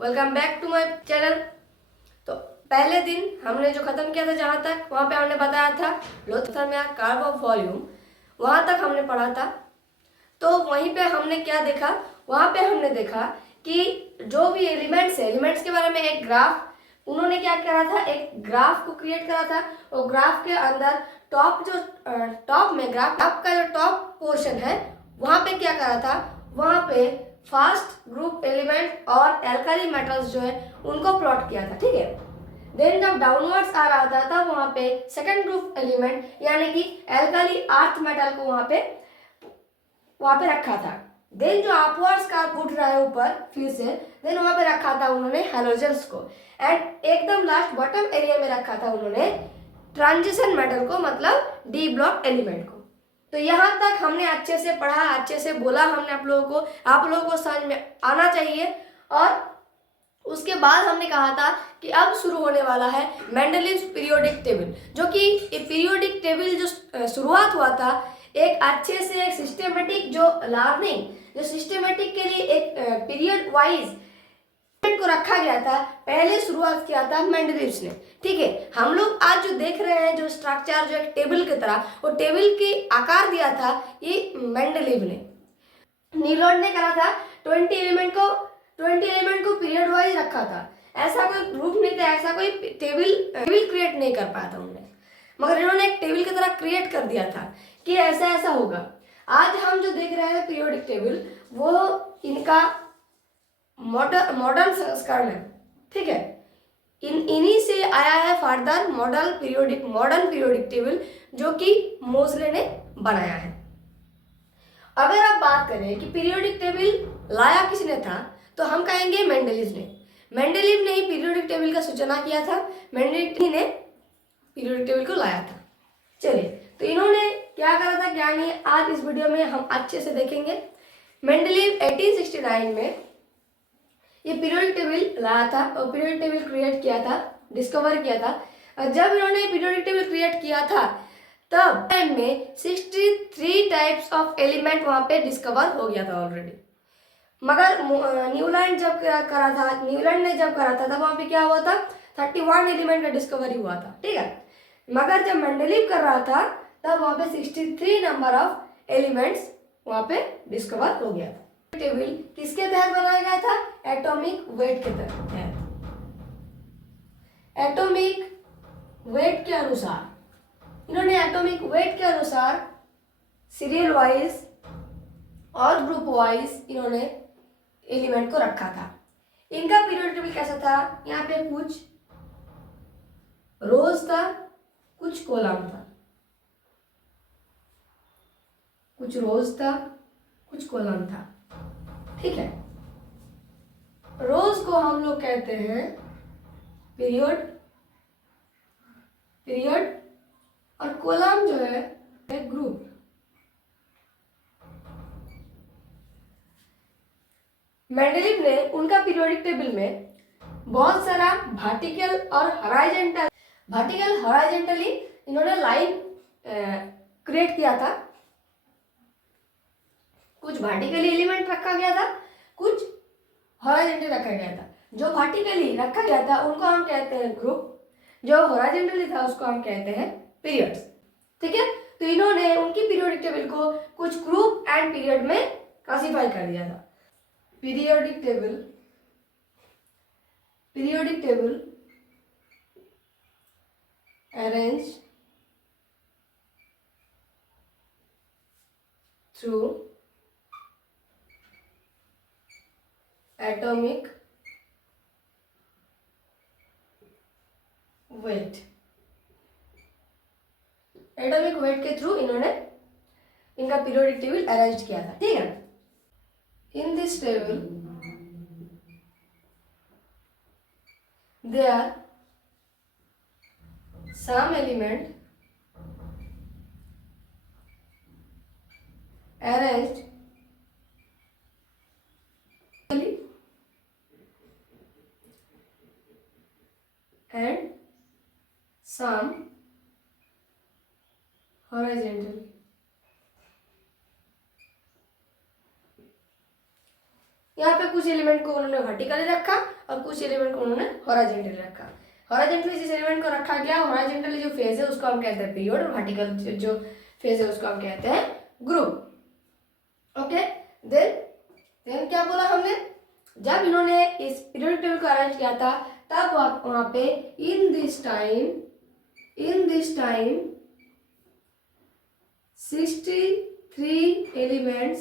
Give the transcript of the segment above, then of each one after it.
Welcome back to my channel. तो पहले दिन हमने जो खत्म किया था, जहाँ तक वहाँ पे हमने बताया था लोथरमिया कर्व ऑफ वॉल्यूम, वहाँ तक हमने पढ़ा था। तो वहीं पे हमने क्या देखा, वहाँ पे हमने देखा कि जो भी एलिमेंट्स है, एलिमेंट्स के बारे में एक ग्राफ उन्होंने क्या करा था, एक ग्राफ को क्रिएट करा था। और ग्राफ के अंदर टॉप में ग्राफ का जो टॉप पोर्शन है, वहाँ पे क्या करा था, वहाँ पे फास्ट ग्रुप एलिमेंट और एल्काली मेटल्स जो है उनको प्लॉट किया था। ठीक है। देन जब डाउनवर्ड्स आ रहा था तब वहाँ पे सेकंड ग्रुप एलिमेंट यानी कि एल्काली अर्थ मेटल को वहाँ पे रखा था। देन जो अपवर्ड्स का उठ रहा है ऊपर फिर से, देन वहाँ पे रखा था उन्होंने हैलोजेंस को। एंड एकदम लास्ट बॉटम एरिया में रखा था उन्होंने ट्रांजिशन मेटल को, मतलब डी ब्लॉक एलिमेंट को। तो यहाँ तक हमने अच्छे से पढ़ा, अच्छे से बोला हमने आप लोगों को समझ में आना चाहिए। और उसके बाद हमने कहा था कि अब शुरू होने वाला है मेंडलीव्स पीरियोडिक टेबल, जो कि पीरियोडिक टेबल जो शुरुआत हुआ था एक अच्छे से एक सिस्टमेटिक जो लर्निंग, जो सिस्टमेटिक के लिए एक पीरियड वाइज को रखा गया था। पहले शुरुआत किया था मेंडलीव्स ने। ठीक है। हम लोग आज जो देख रहे हैं जो स्ट्रक्चर, जो एक टेबल की तरह, वो टेबल के आकार दिया था ये मेंडलीव ने। नीलॉर्ड ने करा था 20 एलिमेंट को पीरियड वाइज रखा था। ऐसा कोई ग्रुप नहीं था, ऐसा कोई टेबल क्रिएट नहीं कर पाया था उन्होंने, मगर इन्होंने एक टेबल की तरह क्रिएट कर दिया था कि ऐसा ऐसा होगा। आज हम जो देख रहे हैं पीरियोडिक टेबल, वो इनका मॉडर्न संस्करण है। ठीक है। इन्हीं से आया है फर्दर मॉडर्न पीरियोडिक टेबल, जो कि मोसले ने बनाया है। अगर आप बात करें कि पीरियोडिक टेबल लाया किसने था, तो हम कहेंगे मेंडलीव ने। मेंडलीव ने ही पीरियोडिक टेबल का सूचना किया था, मेंडलीव ने पीरियोडिक टेबल को लाया था। चलिए, तो इन्होंने क्या करा था क्या नहीं, आज इस वीडियो में हम अच्छे से देखेंगे। मेंडलीव 1869 में ये पीरियोडिक टेबल लाया था और पीरियोडिक टेबल क्रिएट किया था, डिस्कवर किया था। और जब इन्होंने पीरियोडिक टेबल क्रिएट किया था तब टाइम में 63 टाइप्स ऑफ एलिमेंट वहां पे डिस्कवर हो गया था ऑलरेडी। मगर न्यूलैंड ने जब करा था तब वहां पे क्या हुआ था, 31 एलिमेंट का डिस्कवरी हुआ था। ठीक है। मगर जब मेंडलीव कर रहा था तब वहां पे 63 नंबर ऑफ एलिमेंट्स वहां पे डिस्कवर हो गया था। टेबल किसके तहत बनाया गया था, एटॉमिक वेट के तहत। एटॉमिक वेट के अनुसार इन्होंने एटॉमिक वेट के अनुसार सीरियल वाइज और ग्रुप वाइज इन्होंने एलिमेंट को रखा था। इनका पीरियोडिक टेबल कैसा था, यहाँ पे कुछ रोज था, कुछ कॉलम था, कुछ रोज था, कुछ कॉलम था। ठीक है। रोज को हम लोग कहते हैं पीरियड और कॉलम जो है ग्रुप। मेंडलीव ने उनका पीरियोडिक टेबल में बहुत सारा वर्टिकल और हॉरिजॉन्टली इन्होंने लाइन क्रिएट किया था। कुछ वर्टिकली एलिमेंट रखा गया था, कुछ हॉरिजॉन्टली रखा गया था। जो वर्टिकली रखा गया था उनको हम कहते हैं ग्रुप, जो हॉरिजॉन्टली था उसको हम कहते हैं पीरियड्स। ठीक है। तो इन्होंने उनकी पीरियोडिक टेबल को कुछ ग्रुप एंड पीरियड में क्लासिफाई कर दिया था। Periodic table arrange through atomic weight. Atomic weight के थ्रू इन्होंने इनका पीरियोडिक टेबल अरेंज किया था। ठीक है। In this table there are some element arranged and some horizontally. यहाँ पे कुछ एलिमेंट को उन्होंने वर्टिकली रखा और कुछ एलिमेंट को उन्होंने हॉरिजॉन्टली रखा। हॉरिजॉन्टली जिस एलिमेंट को रखा गया, हॉरिजॉन्टली जो फेज है उसको हम कहते हैं पीरियड, और वर्टिकल जो फेज है उसको हम कहते हैं ग्रुप। ओके, देन क्या बोला हमने, जब इन्होंने इस पीरियोडिक टेबल को अरेंज किया था तब वहां पे in this time 63 elements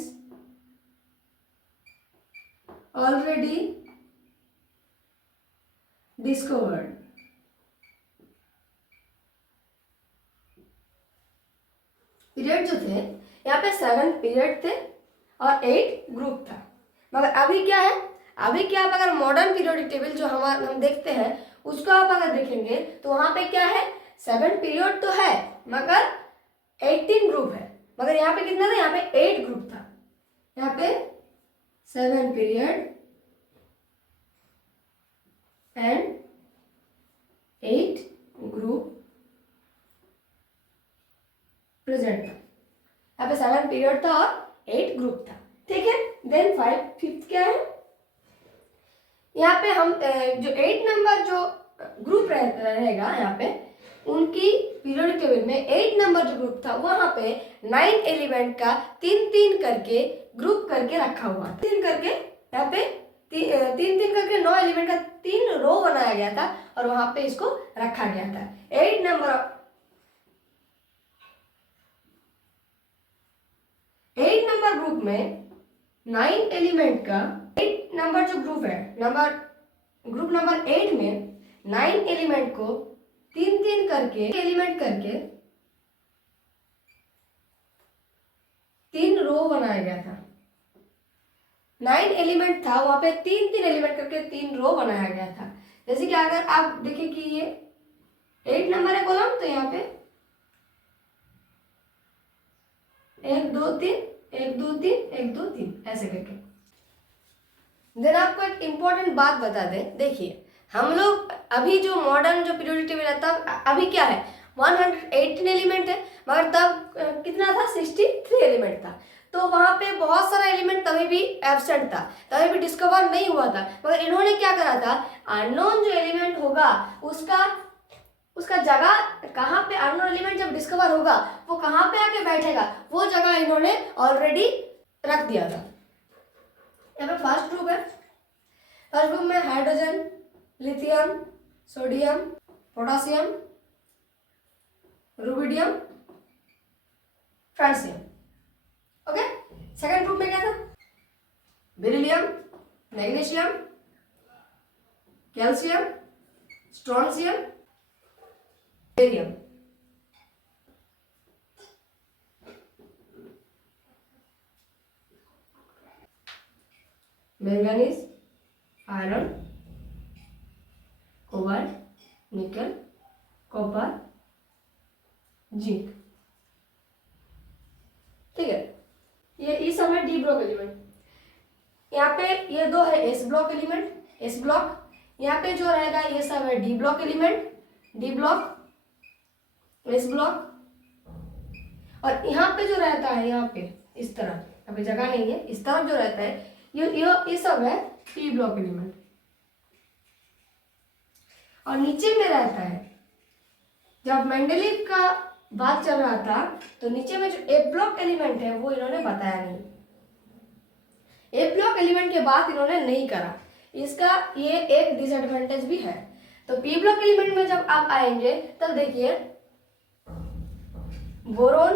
already discovered। Period जो थे यहाँ पे 7 पीरियड थे और 8 ग्रुप था। मगर अभी क्या है, अभी क्या आप अगर मॉडर्न पीरियोडिक टेबल जो हम देखते हैं उसको आप अगर देखेंगे तो वहां पे क्या है, 7 पीरियड तो है मगर 18 ग्रुप है। मगर यहाँ पे कितना था, यहाँ पे 8 ग्रुप था। यहाँ पे 7 पीरियड एंड 8 ग्रुप प्रेजेंट था। यहाँ पे 7 पीरियड था और 8 ग्रुप था, ठीक है। देन 5th क्या है, यहाँ पे हम जो 8 नंबर जो ग्रुप रहेगा यहाँ पे उनकी पीरियोडिक टेबल में 8 नंबर जो ग्रुप था वहां पे 9 एलिमेंट का 3-3 करके ग्रुप करके रखा हुआ था। 3 करके यहाँ पे 3-3 करके 9 एलिमेंट का 3 रो बनाया गया था और वहां पे इसको रखा गया था। 8 नंबर ग्रुप में 9 एलिमेंट का 8 नंबर जो ग्रुप है, ग्रुप नंबर 8 में 9 एलिमेंट को 3-3 करके एलिमेंट करके 3 रो बनाया गया था। 9 एलिमेंट था वहां पे 3-3 एलिमेंट करके 3 रो बनाया गया था। जैसे कि अगर आप देखें कि ये 8 नंबर है कॉलम, तो यहाँ पे 1 2 3 1 2 3 1 2 3 ऐसे करके। देन आपको एक इम्पोर्टेंट बात बता दें, देखिए हम लोग अभी जो मॉडर्न जो पीरियोडिक टेबल है तब अभी क्या है 118 एलिमेंट है, मगर तब कितना था 63 एलिमेंट था। तो वहां पे बहुत सारा एलिमेंट तभी भी एब्सेंट था, तभी भी डिस्कवर नहीं हुआ था। मगर इन्होंने क्या करा था, अननोन जो एलिमेंट होगा उसका जगह कहाँ पे, अननोन एलिमेंट जब डिस्कवर होगा वो कहाँ पे आके बैठेगा वो जगह इन्होंने ऑलरेडी रख दिया था। यहाँ पे फर्स्ट ग्रुप है, फर्स्ट ग्रुप में hydrogen, lithium, sodium, potassium, rubidium, francium. Okay, second group में क्या था, beryllium, magnesium, calcium, strontium, barium. Manganese, iron, cobalt, निकल, कॉपर, जिंक। ठीक है, ये सब है डी ब्लॉक एलिमेंट। यहाँ पे ये 2 है S block element, S block. यहाँ पे जो रहेगा ये सब है D block element, D block, S block. और यहाँ पे जो रहता है, यहाँ पे इस तरह, यहाँ पे जगह नहीं है, इस तरफ जो रहता है ये सब है पी ब्लॉक एलिमेंट। और नीचे में रहता है, जब मेंडलीव का बात चल रहा था तो नीचे में जो ए ब्लॉक एलिमेंट है वो इन्होंने बताया नहीं, ए ब्लॉक एलिमेंट के बात इन्होंने नहीं करा। इसका ये एक डिसएडवांटेज भी है। तो पी ब्लॉक एलिमेंट में जब आप आएंगे तब देखिए boron,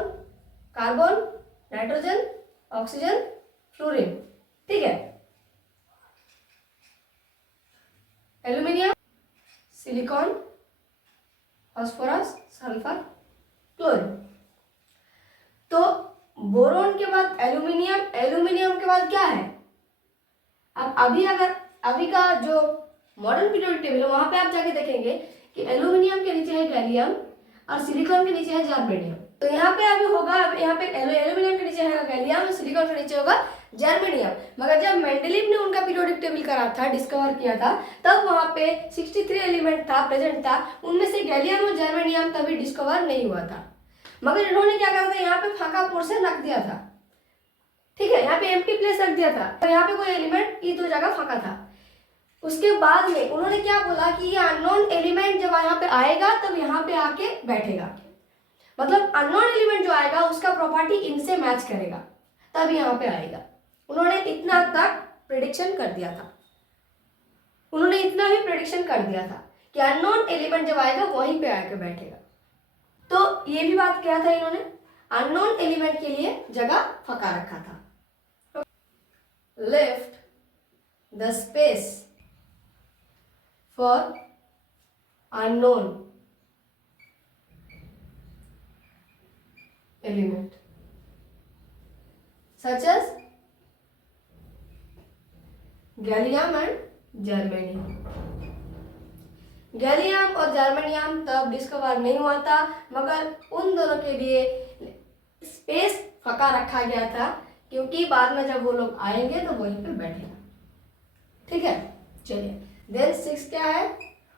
carbon, nitrogen, oxygen, fluorine. ठीक है, aluminium, silicon, phosphorus, sulphur, chlorine. तो बोरोन के बाद एल्यूमिनियम, एल्यूमिनियम के बाद क्या है, अब अभी का जो मॉडर्न पीरियोडिक टेबल है वहां पे आप जाके देखेंगे कि एल्यूमिनियम के नीचे है गैलियम और सिलिकॉन के नीचे है जर्मेनियम। तो यहाँ पे अभी होगा, यहाँ पे एल्यूमिनियम के नीचे है गैलियम और सिलिकॉन के नीचे होगा जर्मेनियम। मगर जब मेंडलीव ने उनका पीरियोडिक टेबल करा था, डिस्कवर किया था, तब वहां पे 63 एलिमेंट था, प्रेजेंट था। उनमें से गैलियम और जर्मेनियम तभी डिस्कवर नहीं हुआ था। मगर इन्होंने क्या करा था, यहाँ पे फाका पोर्शन रख दिया था। ठीक है, यहाँ पे एम्प्टी प्लेस रख दिया था और यहाँ पे कोई एलिमेंट ये तो जगह फाँका था। उसके बाद में उन्होंने क्या बोला कि ये अननोन एलिमेंट जब यहाँ पे आएगा तब यहाँ पे आके बैठेगा, मतलब अननोन एलिमेंट जो आएगा उसका प्रॉपर्टी इनसे मैच करेगा तब यहाँ पे आएगा। उन्होंने इतना तक प्रेडिक्शन कर दिया था, उन्होंने इतना भी प्रेडिक्शन कर दिया था कि अननोन एलिमेंट जब आएगा वहीं पे आके बैठेगा। तो ये भी बात किया था इन्होंने, अननोन एलिमेंट के लिए जगह फंका रखा था। Left the space for unknown element such as gallium and germanium. Gallium और जर्मेनियम तब डिस्कवर नहीं हुआ था, मगर उन दोनों के लिए स्पेस फंका रखा गया था क्योंकि बाद में जब वो लोग आएंगे तो वहीं पे बैठेगा। ठीक है, चलिए देन 6 क्या है,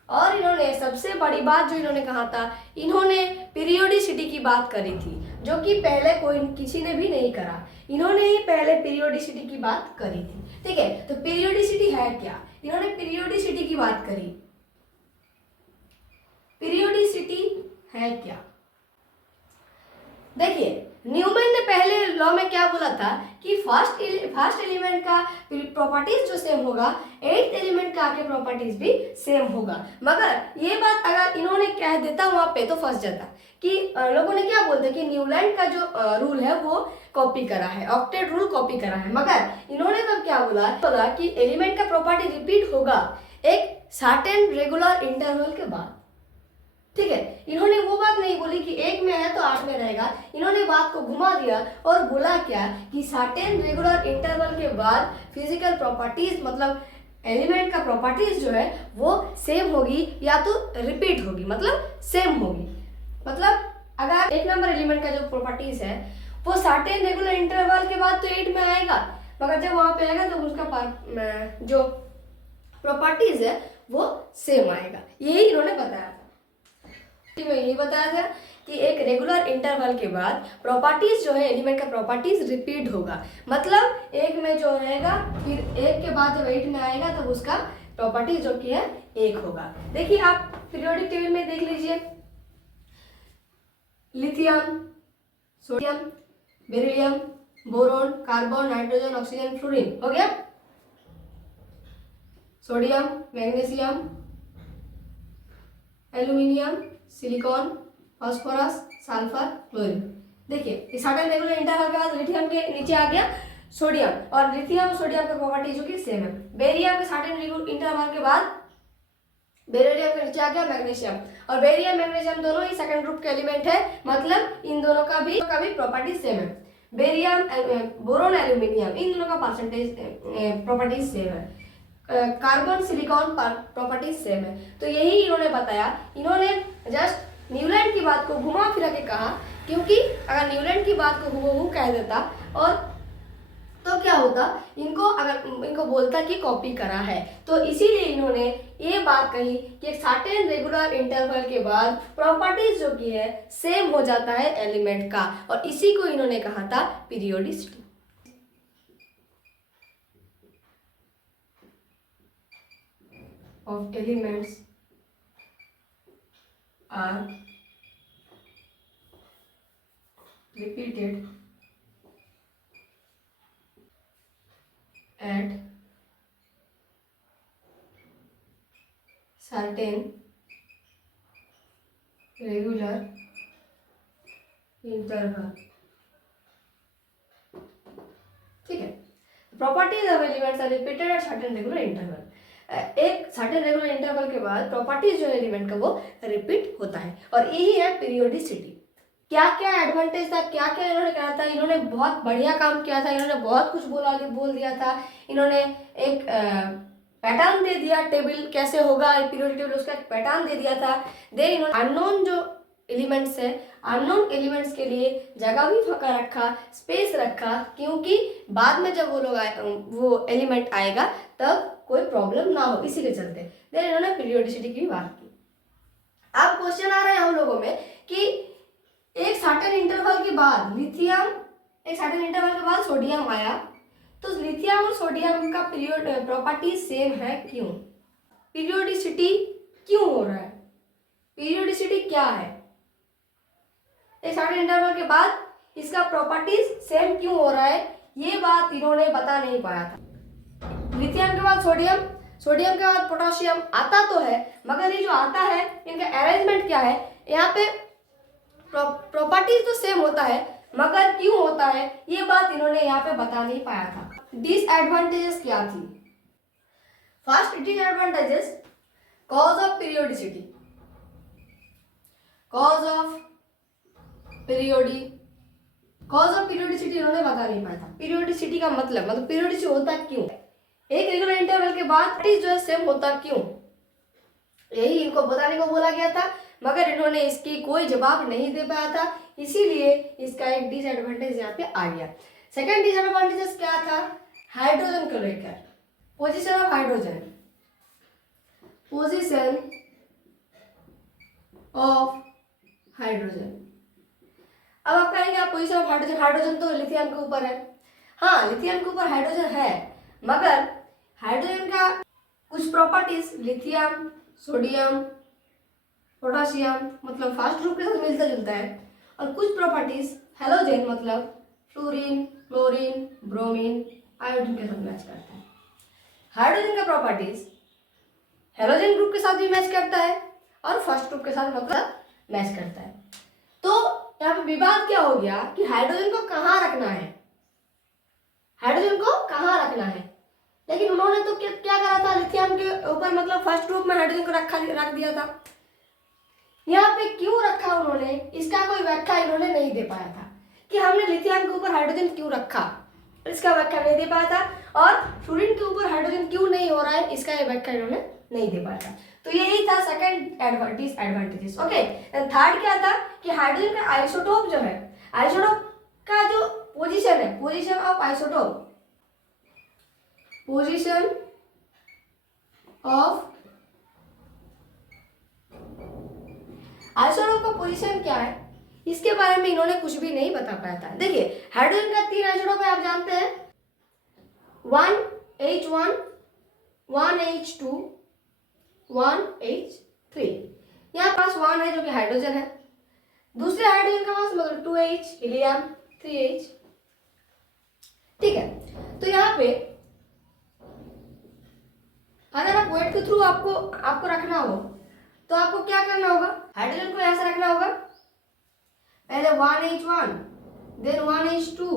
और इन्होंने सबसे बड़ी बात जो इन्होंने कहा था, इन्होंने पीरियोडिसिटी की बात करी थी जो कि पहले कोई किसी ने भी नहीं करा, इन्होंने ही पहले पीरियोडिसिटी की बात करी थी। ठीक है, तो पीरियोडिसिटी है क्या, इन्होंने पीरियोडिसिटी की बात करी। पीरियोडिसिटी है क्या, देखिए न्यूमैन ने पहले लॉ में क्या बोला था कि फर्स्ट एलिमेंट का प्रॉपर्टीज जो सेम होगा, 8th एलिमेंट का आके प्रॉपर्टीज भी सेम होगा। मगर ये बात अगर इन्होंने कह देता वहां पे तो फंस जाता कि लोगों ने क्या बोलते कि न्यूलैंड का जो रूल है वो कॉपी करा है, ऑक्टेट रूल कॉपी करा है। मगर इन्होंने तब क्या बोला कि एलिमेंट का प्रॉपर्टी रिपीट होगा एक सर्टेन रेगुलर इंटरवल के बाद। ठीक है, इन्होंने वो बात नहीं बोली कि 1 में है तो 8 में रहेगा, इन्होंने बात को घुमा दिया और बोला क्या कि सर्टेन रेगुलर इंटरवल के बाद फिजिकल प्रॉपर्टीज मतलब एलिमेंट का प्रॉपर्टीज जो है वो सेम होगी या तो रिपीट होगी, मतलब सेम होगी। मतलब अगर 1 नंबर एलिमेंट का जो प्रॉपर्टीज है वो सर्टेन रेगुलर इंटरवल के बाद तो 8 में आएगा, मगर जब वहां पे आएगा तो उसका जो प्रॉपर्टीज है वो सेम आएगा। यही इन्होंने बताया था, में यही बताया था कि एक रेगुलर इंटरवल के बाद प्रॉपर्टीज जो है एलिमेंट का प्रॉपर्टीज रिपीट होगा, मतलब 1 में जो रहेगा फिर 1 के बाद जब 8 में आएगा तो उसका प्रॉपर्टीज जो कि है 1 होगा। देखिए आप पीरियोडिक टेबल में देख लीजिए, lithium, sodium, beryllium, boron, carbon, nitrogen, oxygen, fluorine हो गया। Sodium, magnesium, aluminium, silicon, phosphorus, sulphur, chlorine. देखिए इस सर्टेन रेगुलर इंटरवल के बाद लिथियम के नीचे आ गया सोडियम, और लिथियम और सोडियम का प्रॉपर्टी जो कि सेम है। बेरियम के सर्टेन रेगुलर इंटरवल के बाद बेरिलियम के नीचे आ गया मैग्नीशियम, और बेरियम मैग्नीशियम दोनों ही सेकंड ग्रुप के एलिमेंट है, मतलब इन दोनों का भी प्रॉपर्टी सेम है। बेरियम, बोरोन, एल्यूमिनियम इन दोनों का परसेंटेज प्रॉपर्टीज सेम है। कार्बन, सिलिकॉन प्रॉपर्टीज सेम है। तो यही इन्होंने बताया, इन्होंने जस्ट न्यूलैंड की बात को घुमा फिरा के कहा, क्योंकि अगर न्यूलैंड की बात को हूबहू कह देता और तो क्या होता, इनको बोलता कि कॉपी करा है। तो इसीलिए इन्होंने ये बात कही कि एक सर्टेन रेगुलर इंटरवल के बाद प्रॉपर्टीज जो की है सेम हो जाता है एलिमेंट का, और इसी को इन्होंने कहा था periodicity. of elements are repeated at certain regular interval। ठीक है, properties of elements are repeated at certain regular interval. एक सर्टेन रेगुलर इंटरवल के बाद प्रॉपर्टीज जो एलिमेंट का वो रिपीट होता है, और यही है पीरियोडिसिटी। क्या क्या एडवांटेज था, क्या क्या इन्होंने कहा था, इन्होंने बहुत बढ़िया काम किया था, इन्होंने बहुत कुछ बोल दिया था। इन्होंने एक पैटर्न दे दिया, टेबल कैसे होगा पीरियोडिक टेबल, उसका एक पैटर्न दे दिया था। देन इन्होंने अननोन जो एलिमेंट्स है, अननोन एलिमेंट्स के लिए जगह भी फाँका रखा, स्पेस रखा, क्योंकि बाद में जब वो एलिमेंट आएगा तब कोई प्रॉब्लम ना हो, इसी के चलते। देन इन्होंने पीरियोडिसिटी की बात की। अब क्वेश्चन आ रहा है हम लोगों में कि एक सर्टेन इंटरवल के बाद लिथियम एक सर्टेन इंटरवल के बाद सोडियम आया, तो लिथियम और सोडियम का पीरियड प्रॉपर्टी सेम है क्यों? पीरियोडिसिटी क्यों हो रहा है? पीरियोडिसिटी क्या है? एक सर्टेन इंटरवल के बाद इसका प्रॉपर्टीज सेम क्यों हो रहा है, ये बात इन्होंने बता नहीं पाया था। लिथियम के बाद सोडियम, सोडियम के बाद पोटेशियम आता तो है, मगर ये जो आता है इनका अरेंजमेंट क्या है, यहाँ पे प्रॉपर्टीज तो सेम होता है, मगर क्यों होता है ये बात इन्होंने यहाँ पे बता नहीं पाया था। डिसएडवांटेजेस क्या थी? First disadvantages, cause of periodicity, cause of periodicity इन्होंने बता नहीं पाया था। पीरियोडिसिटी का मतलब पीरियोडिसिटी होता क्यों, एक रेगुलर इंटरवल के बाद जो है सेम होता क्यों, यही इनको बताने को बोला गया था, मगर इन्होंने इसकी कोई जवाब नहीं दे पाया था, इसीलिए इसका एक डिसएडवांटेज यहाँ पे आ गया। सेकंड डिसएडवांटेजेस क्या था? हाइड्रोजन को लेकर, position of hydrogen, position of hydrogen. अब आप कहेंगे आप पोजीशन ऑफ हाइड्रोजन, हाइड्रोजन तो लिथियम के ऊपर है। हाँ, लिथियम के ऊपर हाइड्रोजन है, मगर हाइड्रोजन का कुछ प्रॉपर्टीज लिथियम, सोडियम, पोटेशियम मतलब फास्ट ग्रुप के साथ मिलता जुलता है, और कुछ प्रॉपर्टीज हेलोजन मतलब फ्लोरीन, क्लोरीन, ब्रोमीन, आयोडीन के साथ मैच करता है। हाइड्रोजन का प्रॉपर्टीज हेलोजन ग्रुप के साथ भी मैच करता है और फर्स्ट ग्रुप के साथ मतलब मैच करता है। तो यहाँ पे विवाद क्या हो गया कि हाइड्रोजन को कहाँ रखना है, हाइड्रोजन को कहाँ रखना है, लेकिन उन्होंने तो क्या करा था, लिथियम के ऊपर मतलब फर्स्ट ग्रुप में हाइड्रोजन को रख दिया था। यहाँ पे क्यों रखा उन्होंने, इसका कोई व्याख्या इन्होंने नहीं दे पाया था कि हमने लिथियम के ऊपर हाइड्रोजन क्यों रखा, इसका व्याख्या नहीं दे पाया था, और फ्लोरीन के ऊपर हाइड्रोजन क्यों नहीं हो रहा है, इसका व्याख्या इन्होंने नहीं दे पाया था। तो यही था सेकंड डिसएडवांटेजेस। ओके, थर्ड क्या था कि हाइड्रोजन का आइसोटोप जो है, आइसोटोप का जो पोजीशन है, position of isotope, position of isotope का पोजीशन क्या है, इसके बारे में इन्होंने कुछ भी नहीं बता पाया था। देखिए, हाइड्रोजन का 3 आइसोटोप है, आप जानते हैं, 1H1, 1H2, 1H3। यहाँ पास 1 है जो कि हाइड्रोजन है, दूसरे हाइड्रोजन का पास मतलब 2H हीलियम, 3H। ठीक है, तो यहाँ पे अगर आप वेट के थ्रू आपको रखना हो तो आपको क्या करना होगा, हाइड्रोजन को ऐसे रखना होगा, पहले 1H1, then 1H2,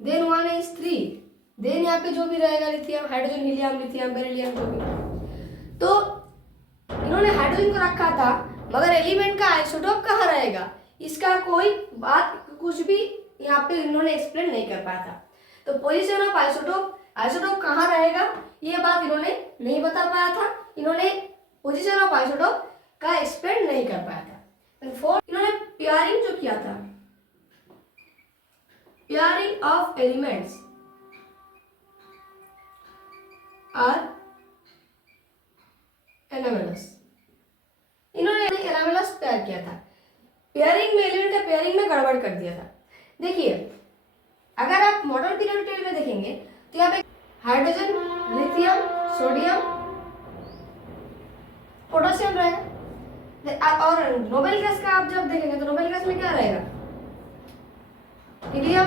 then 1H3, then यहाँ पे जो भी रहेगा lithium, hydrogen, helium, lithium, beryllium जो भी। तो इन्होंने हाइड्रोजन को रखा था, मगर एलिमेंट का आइसोटोप कहाँ रहेगा, इसका कोई बात कुछ भी यहाँ पे इन्होंने एक्सप्लेन नहीं कर पाया था। तो पोजीशन ऑफ आइसोटोप, आइसोटोप कहाँ रहेगा, ये बात इन्होंने नहीं बता पाया था, इन्होंने पोजीशन ऑफ आइसोटोप का एक्सप्लेन नहीं कर पाया था। फोर्थ, इन्होंने पेयरिंग जो किया था, pairing of elements are anomalous, इन्होंने एनामेलस पेयर किया था, पेयरिंग में एलिमेंट का पेयरिंग में गड़बड़ कर दिया था। देखिए, अगर आप मॉडर्न पीरियोडिक टेबल में देखेंगे तो यहाँ पे हाइड्रोजन, लिथियम, सोडियम, पोटेशियम रहेगा, और नोबेल गैस का आप जब देखेंगे तो नोबेल गैस में क्या रहेगा, helium,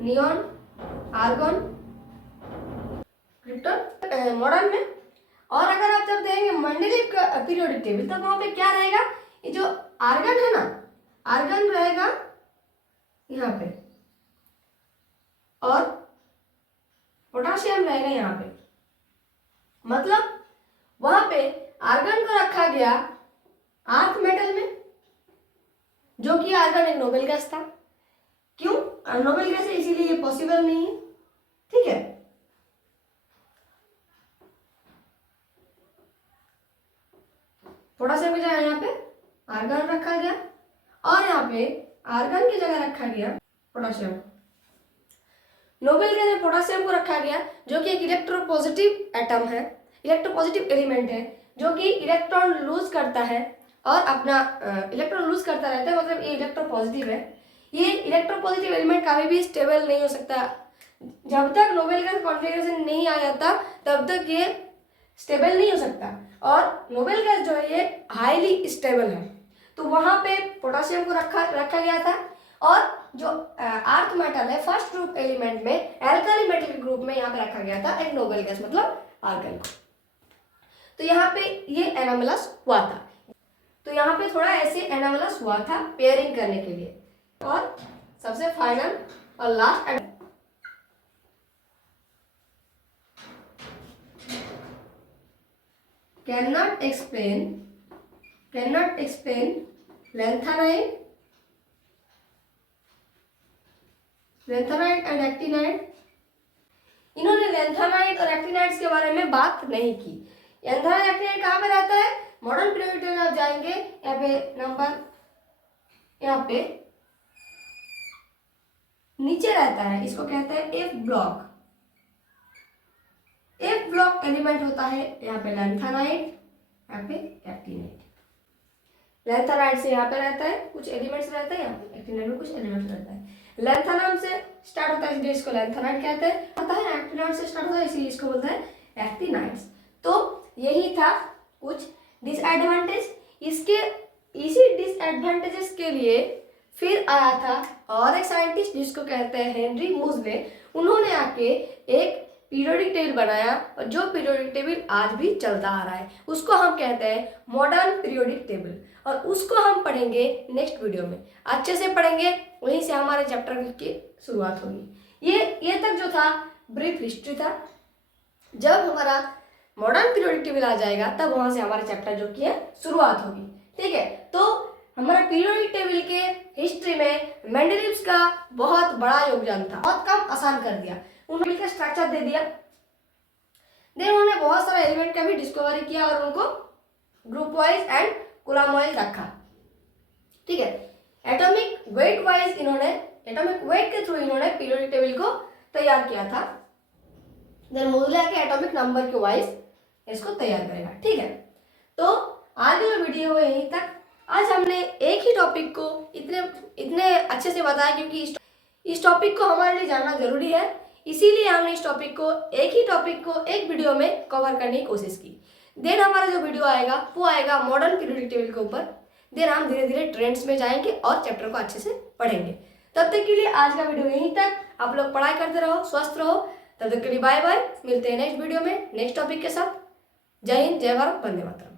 neon, argon, krypton modern में। और अगर आप जब देखेंगे मंडलिक पीरियोडिक टेबल तब वहां पे क्या रहेगा, ये जो आर्गन है ना, आर्गन रहेगा यहाँ पे और पोटेशियम रहेगा यहाँ पे, मतलब वहां पे आर्गन को रखा गया आर्क मेटल में, जो कि आर्गन एक नोबेल गैस था। क्यों नोबेल गैस है, इसीलिए ये पॉसिबल नहीं है। ठीक है, पोटेशियम की जगह यहाँ पे आर्गन रखा गया और यहाँ पे आर्गन की जगह रखा गया पोटेशियम। नोबेल गैस में पोटेशियम को रखा गया जो कि एक इलेक्ट्रोपॉजिटिव एटम है, इलेक्ट्रोपॉजिटिव एलिमेंट है, जो कि इलेक्ट्रॉन लूज करता है और अपना इलेक्ट्रॉन लूज करता रहता है, मतलब ये इलेक्ट्रोपॉजिटिव है। ये इलेक्ट्रोपॉजिटिव एलिमेंट कभी भी स्टेबल नहीं हो सकता। जब तक नोबेल गैस कॉन्फ़िगरेशन नहीं आ जाता तब तक ये स्टेबल नहीं हो सकता। और नोबेल गैस जो है ये हाईली स्टेबल है। तो वहाँ पे पोटेशियम को रखा गया था, और जो अर्थ मेटल है फर्स्ट ग्रुप एलिमेंट में एल्काली मेटल ग्रुप में यहाँ पे रखा गया था एक नोबेल गैस मतलब आर्गन को। तो यहाँ पे ये एनामलस हुआ था। तो यहाँ पे थोड़ा ऐसे एनामलस हुआ था पेयरिंग करने के लिए। और सबसे फाइनल और last, cannot explain lanthanide and actinide. इन्होंने लैंथेनाइड और एक्टिनाइड्स के बारे में बात नहीं की। लैंथेनाइड एक्टिनाइड कहाँ पे रहता है? मॉडर्न पीरियोडिक टेबल आप जाएंगे, यहाँ पे नंबर यहाँ पे नीचे रहता है, इसको कहते हैं F block. F block element होता है यहाँ पे लैंथेनाइड, यहाँ पे एक्टिनाइड। लैंथेनाइड से यहाँ पे रहता है कुछ एलिमेंट्स रहते हैं, यहाँ पे एक्टिनाइड में कुछ एलिमेंट्स रहता है। लैंथेनम से स्टार्ट होता है इसलिए इसको लैंथेनाइड कहते हैं, होता है एक्टिनाइड से स्टार्ट होता है इसलिए इसको बोलते हैं एक्टिनाइड्स। तो यही था कुछ डिसएडवांटेज। इसके इसी डिसएडवांटेजेस के लिए फिर आया था और एक साइंटिस्ट जिसको कहते हैं हेनरी मोज़ले। उन्होंने आके एक पीरियोडिक टेबल बनाया, और जो पीरियोडिक टेबल आज भी चलता आ रहा है उसको हम कहते हैं मॉडर्न पीरियोडिक टेबल। और उसको हम पढ़ेंगे नेक्स्ट वीडियो में, अच्छे से पढ़ेंगे, वहीं से हमारे चैप्टर की शुरुआत होगी। ये तक जो था ब्रीफ हिस्ट्री था। जब हमारा मॉडर्न पीरियोडिक टेबल आ जाएगा तब वहां से हमारे चैप्टर जो की है शुरुआत होगी। ठीक है, तो हमारा पीरियोडिक टेबल के हिस्ट्री में मेंडलीव्स का बहुत बड़ा योगदान था, बहुत काम आसान कर दिया। उन्होंने का स्ट्रक्चर दे दिया, देन उन्होंने बहुत सारे एलिमेंट का भी डिस्कवरी किया और उनको group wise and column wise रखा। ठीक है, एटॉमिक वेट वाइज इन्होंने एटॉमिक वेट के थ्रू इन्होंने पीरियोडिक टेबल को तैयार किया था। देन मोज़ले के एटॉमिक नंबर के वाइज इसको तैयार करेगा। ठीक है, तो आज का वीडियो है यहीं तक। आज हमने एक ही टॉपिक को इतने अच्छे से बताया क्योंकि इस टॉपिक को हमारे लिए जानना जरूरी है, इसीलिए हमने इस टॉपिक को एक वीडियो में कवर करने की कोशिश की। देन हमारा जो वीडियो आएगा वो आएगा मॉडर्न पीरियोडिक टेबल के ऊपर। देन हम धीरे धीरे ट्रेंड्स में जाएंगे और चैप्टर को अच्छे से पढ़ेंगे। तब तक के लिए आज का वीडियो यहीं तक। आप लोग पढ़ाई करते रहो, स्वस्थ रहो। तब तक के लिए बाय बाय, मिलते हैं नेक्स्ट वीडियो में नेक्स्ट टॉपिक के साथ। जय हिंद, जय भारत, वंदे मातरम।